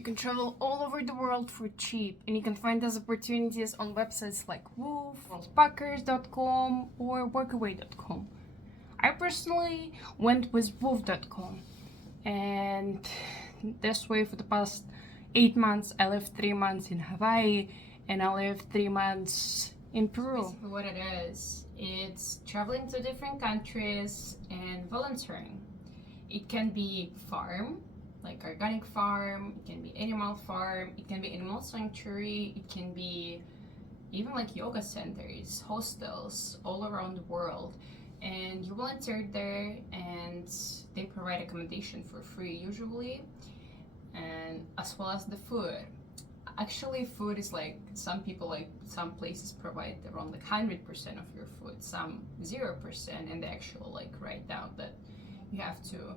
You can travel all over the world for cheap, and you can find those opportunities on websites like Woof, worldpackers.com, or workaway.com. I personally went with woof.com, and this way for the past 8 months I lived 3 months in Hawaii, and I lived 3 months in Peru. Basically what it is, it's traveling to different countries and volunteering. It can be farm, like organic farm, it can be animal farm, it can be animal sanctuary, it can be even like yoga centers, hostels all around the world. And you volunteer there and they provide accommodation for free usually, and as well as the food. Actually, food is like some places provide around like 100% of your food, some 0%, and they actually like write down that you have to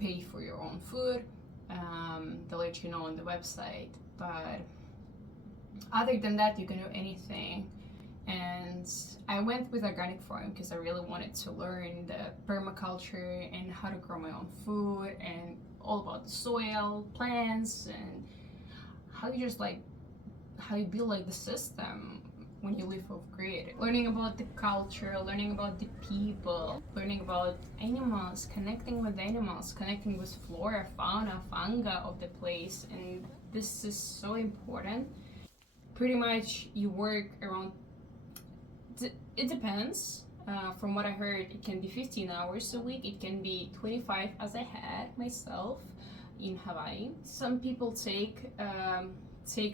pay for your own food. They'll let you know on the website, but other than that you can do anything. And I went with organic farm because I really wanted to learn the permaculture and how to grow my own food and all about the soil, plants, and how you build like the system when you live off grid. Learning about the culture, learning about the people, learning about animals, connecting with animals, connecting with flora, fauna, fungi of the place, and this is so important. Pretty much you work around, it depends. From what I heard, it can be 15 hours a week, it can be 25 as I had myself in Hawaii. Some people take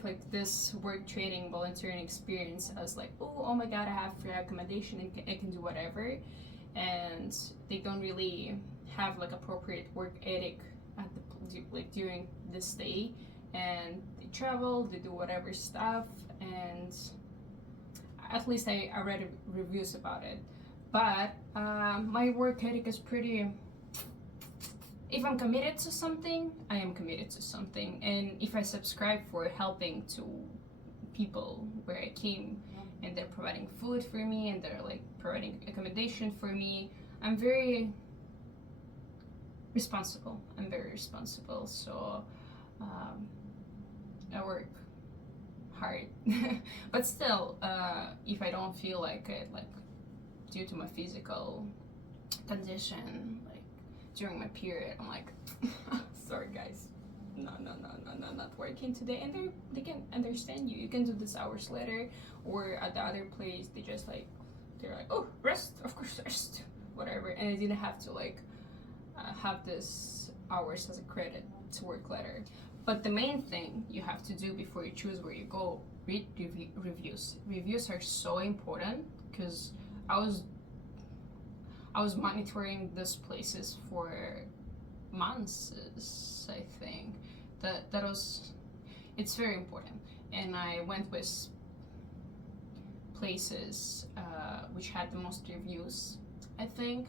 like this work training volunteering experience as like, oh my god, I have free accommodation and I can do whatever, and they don't really have like appropriate work ethic at during this stay, and they travel, they do whatever stuff, and at least I read reviews about it. But my work ethic is pretty, if I'm committed to something, I am committed to something. And if I subscribe for helping to people where I came and they're providing food for me and they're like providing accommodation for me, I'm very responsible. So I work hard. But still, if I don't feel like it, like due to my physical condition, like during my period, I'm like, sorry guys, no, not working today. And they can understand you. You can do this hours later, or at the other place they're like, oh, rest, of course, rest, whatever. And I didn't have to like have this hours as a credit to work later. But the main thing you have to do before you choose where you go, read reviews. Reviews are so important, because I was monitoring these places for months, I think. It's very important. And I went with places which had the most reviews, I think,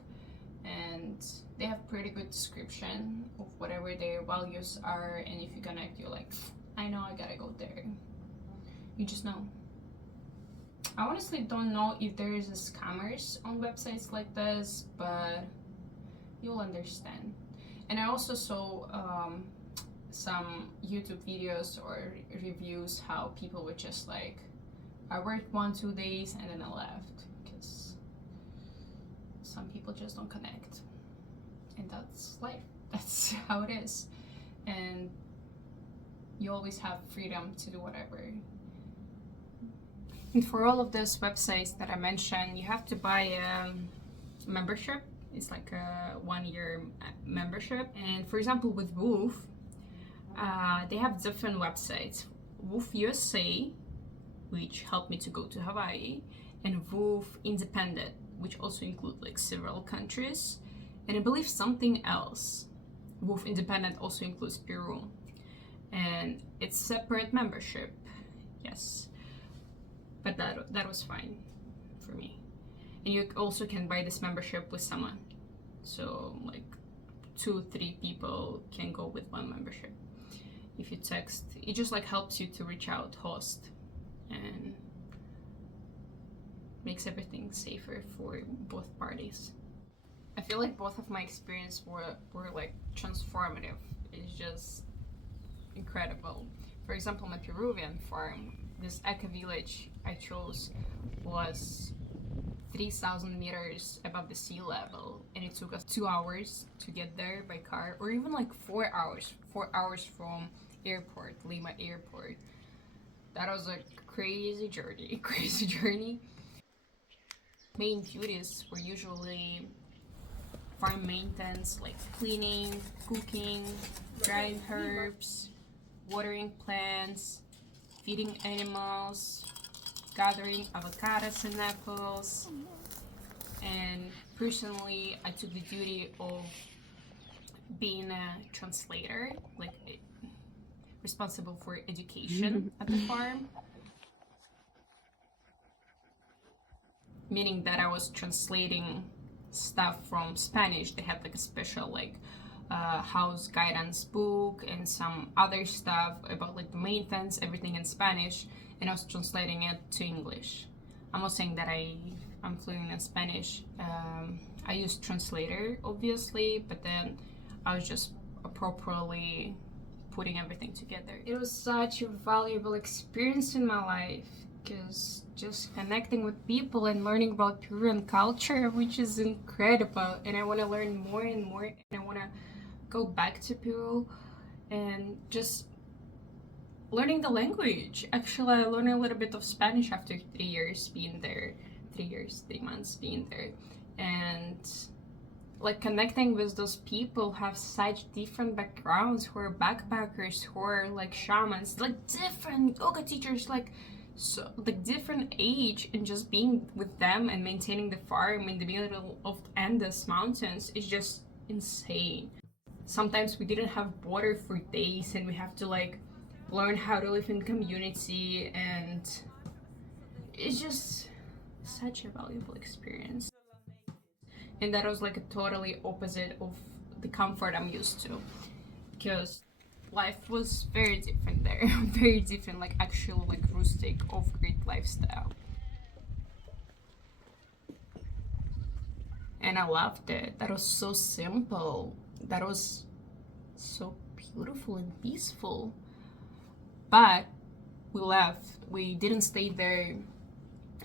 and they have pretty good description of whatever their values are, and if you connect, you're like, I know I gotta go there. You just know. I honestly don't know if there is scammers on websites like this, but you'll understand. And I also saw some YouTube videos or reviews how people would just like, I worked 1-2 days and then I left, because some people just don't connect, and that's life. That's how it is, and you always have freedom to do whatever. And for all of those websites that I mentioned, you have to buy a membership. It's like a 1-year membership. And for example, with Woof, they have different websites. Woof USA, which helped me to go to Hawaii, and Woof Independent, which also include like several countries. And I believe something else. Woof Independent also includes Peru, and it's separate membership. Yes. But that was fine for me. And you also can buy this membership with someone. So like 2-3 people can go with one membership. If you text, it just like helps you to reach out host and makes everything safer for both parties. I feel like both of my experience were like transformative. It's just incredible. For example, my Peruvian farm, this eco village I chose was 3,000 meters above the sea level, and it took us 2 hours to get there by car, or even like 4 hours from Lima airport. That was a crazy journey, crazy journey. Main duties were usually farm maintenance, like cleaning, cooking, drying herbs, watering plants, feeding animals, gathering avocados and apples. And personally, I took the duty of being a translator, like responsible for education at the farm. Meaning that I was translating stuff from Spanish. They had like a special house guidance book and some other stuff about like the maintenance, everything in Spanish, and I was translating it to English. I'm not saying that I'm fluent in Spanish. I used translator obviously, but then I was just properly putting everything together. It was such a valuable experience in my life, because just connecting with people and learning about Peruvian culture, which is incredible, and I want to learn more and more, and I want to go back to Peru and just learning the language. Actually, I learned a little bit of Spanish after 3 months being there, and like connecting with those people have such different backgrounds, who are backpackers, who are like shamans, like different yoga teachers, like so like different age, and just being with them and maintaining the farm in the middle of Andes mountains is just insane. Sometimes we didn't have water for days, and we have to like learn how to live in community, and it's just such a valuable experience. And that was like a totally opposite of the comfort I'm used to, because life was very different there. Very different, like actual like rustic off-grid lifestyle, and I loved it. That was so simple, that was so beautiful and peaceful. But we left. We didn't stay there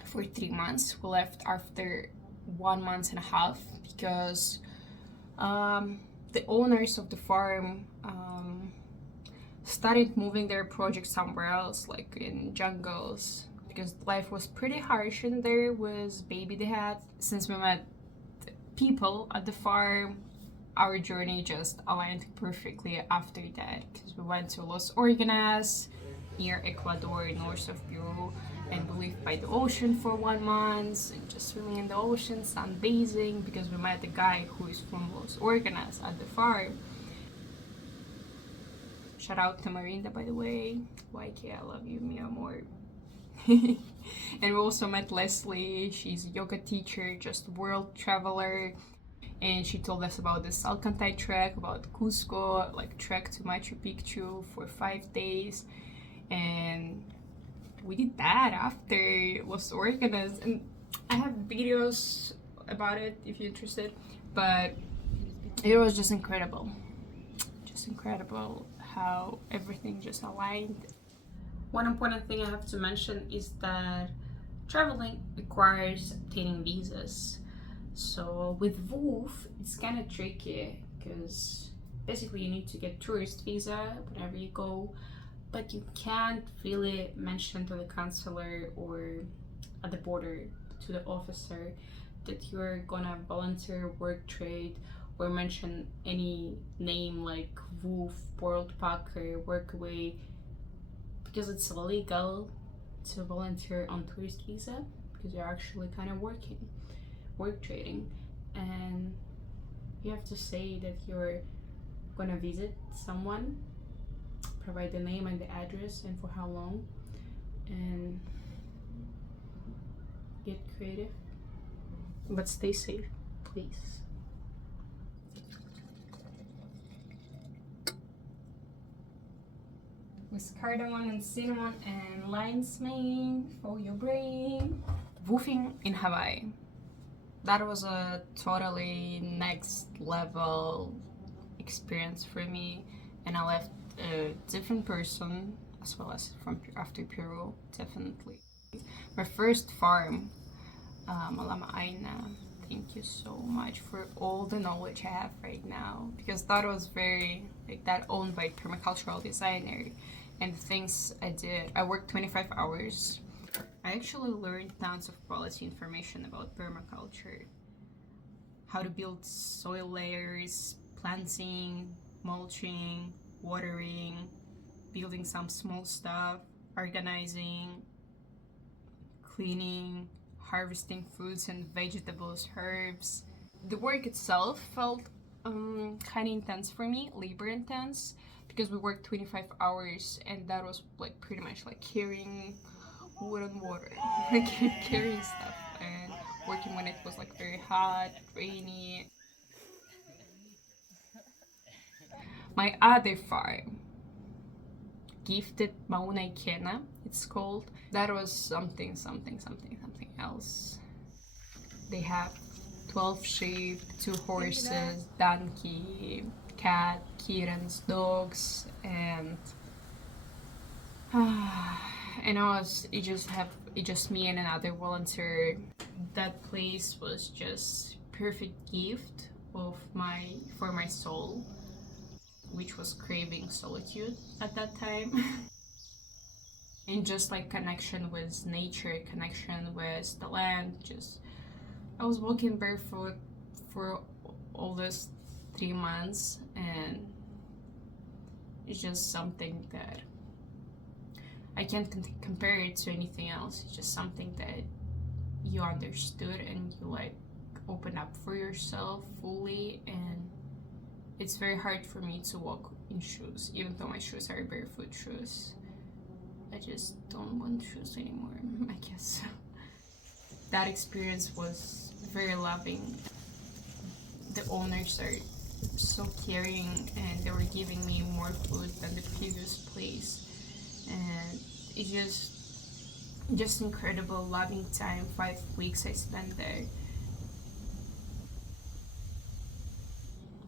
for 3 months. We left after 1.5 months, because the owners of the farm started moving their project somewhere else, like in jungles, because life was pretty harsh in there with baby they had. Since we met people at the farm, our journey just aligned perfectly after that, because we went to Los Organas near Ecuador, north of Peru, and we lived by the ocean for 1 month, and just swimming in the ocean, sunbathing, because we met a guy who is from Los Organas at the farm. Shout out to Marinda, by the way. YK, I love you, mi amor. And we also met Leslie. She's a yoga teacher, just world traveler, and she told us about the Salcantay trek, about Cusco, like trek to Machu Picchu for 5 days, and we did that after Los Organas, and I have videos about it if you're interested. But it was just incredible how everything just aligned. One important thing I have to mention is that traveling requires obtaining visas. So with wwoof, it's kind of tricky, because basically you need to get tourist visa whenever you go, but you can't really mention to the consular or at the border to the officer that you're gonna volunteer, work, trade, or mention any name like wwoof, worldpacker, workaway, because it's illegal to volunteer on tourist visa, because you're actually kind of working, work trading, and you have to say that you're gonna visit someone, provide the name and the address and for how long, and get creative, but stay safe, please. With cardamom and cinnamon and lion's mane for your brain. Woofing in Hawaii. That was a totally next level experience for me, and I left a different person, as well as from after Peru, definitely. My first farm, Malama Aina, thank you so much for all the knowledge I have right now, because that was very, like, that owned by permacultural designer, and the things I did, I worked 25 hours. I actually learned tons of quality information about permaculture, how to build soil layers, planting, mulching, watering, building some small stuff, organizing, cleaning, harvesting fruits and vegetables, herbs. The work itself felt kind of intense for me, labor intense, because we worked 25 hours, and that was like pretty much like carrying wood and water, like carrying stuff, and working when it was like very hot, rainy. My other farm, Gifted Mauna Ikena, it's called. That was something else. They have 12 sheep, 2 horses, donkey, cat, kittens, dogs, and it just me and another volunteer. That place was just perfect gift for my soul, which was craving solitude at that time. And just like connection with nature, connection with the land. Just I was walking barefoot for all those 3 months, and it's just something that I can't compare it to anything else. It's just something that you understood and you like open up for yourself fully. And it's very hard for me to walk in shoes, even though my shoes are barefoot shoes. I just don't want shoes anymore, I guess. That experience was very loving. The owners are so caring, and they were giving me more food than the previous place. And it's just incredible, loving time. 5 weeks I spent there.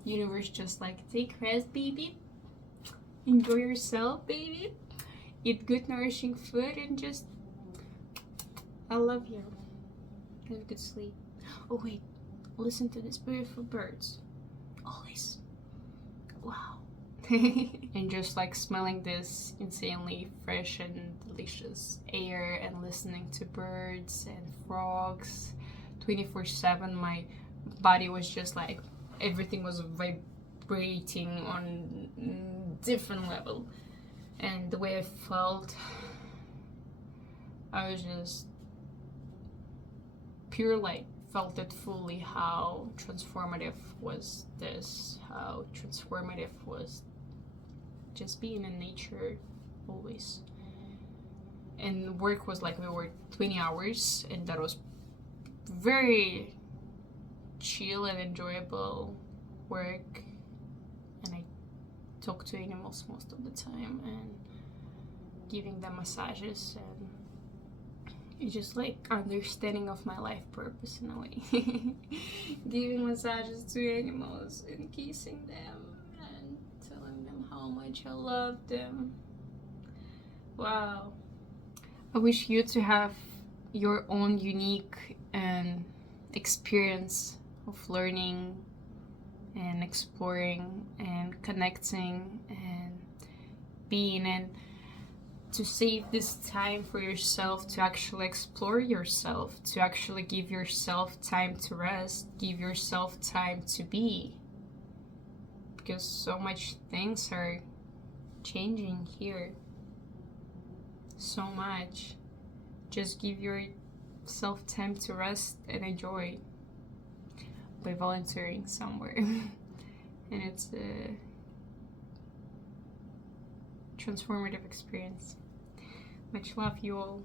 Universe just like, take rest, baby. Enjoy yourself, baby. Eat good, nourishing food, and just, I love you. Have a good sleep. Oh wait, listen to these beautiful birds. Always. Wow. And just like smelling this insanely fresh and delicious air and listening to birds and frogs 24/7. My body was just like, everything was vibrating on different level. And the way I felt, I was just pure light. Felt it fully, how transformative was this, how transformative was just being in nature always. And work was like, we worked 20 hours, and that was very chill and enjoyable work. And I talked to animals most of the time and giving them massages, and it's just like understanding of my life purpose in a way. Giving massages to animals and kissing them and telling them how much I love them. Wow. I wish you to have your own unique and experience of learning and exploring and connecting and being, and to save this time for yourself to actually explore yourself, to actually give yourself time to rest, give yourself time to be, because so much things are changing here, so much. Just give yourself time to rest and enjoy by volunteering somewhere. And it's a transformative experience. Much love, you all.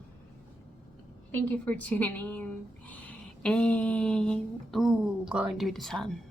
Thank you for tuning in. And go enjoy the sun.